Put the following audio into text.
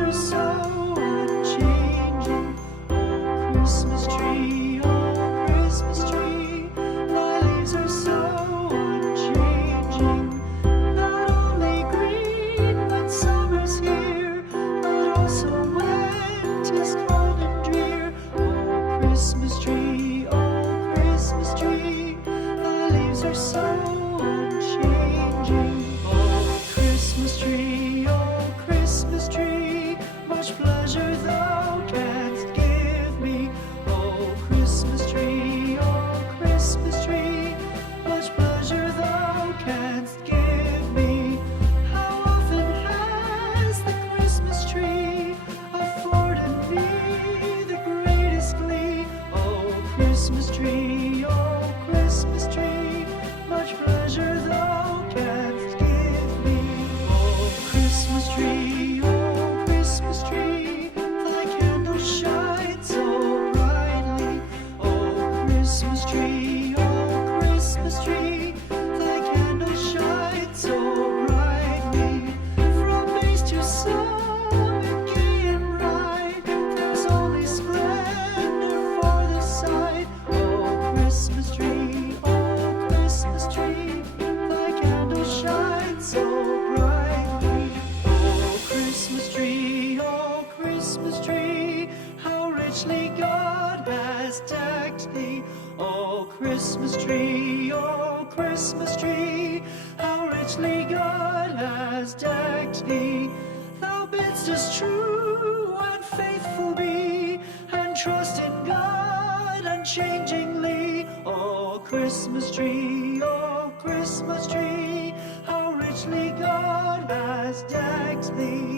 leaves are so unchanging. Oh, Christmas tree, oh, Christmas tree, thy leaves are so unchanging. Not only green when summer's here, but also when 'tis cold and drear. Oh, Christmas tree, thy leaves are so unchanging. Oh, Christmas tree, much pleasure thou canst give me. Oh, Christmas tree, much pleasure thou canst give me. How often has the Christmas tree afforded me the greatest glee? Oh, Christmas tree, much pleasure thou canst give me. Oh, Christmas tree, thy candles shine so brightly. Oh, Christmas tree, thy candles shine so brightly. From base to summit, gay and bright, there's only splendor for the sight. Oh, Christmas tree, thy candles shine so brightly. Oh, Christmas tree, how richly God has decked thee. Oh, Christmas tree, how richly God has decked thee. Thou bidst us true and faithful be, and trust in God unchangingly. Oh, Christmas tree, how richly God has decked thee.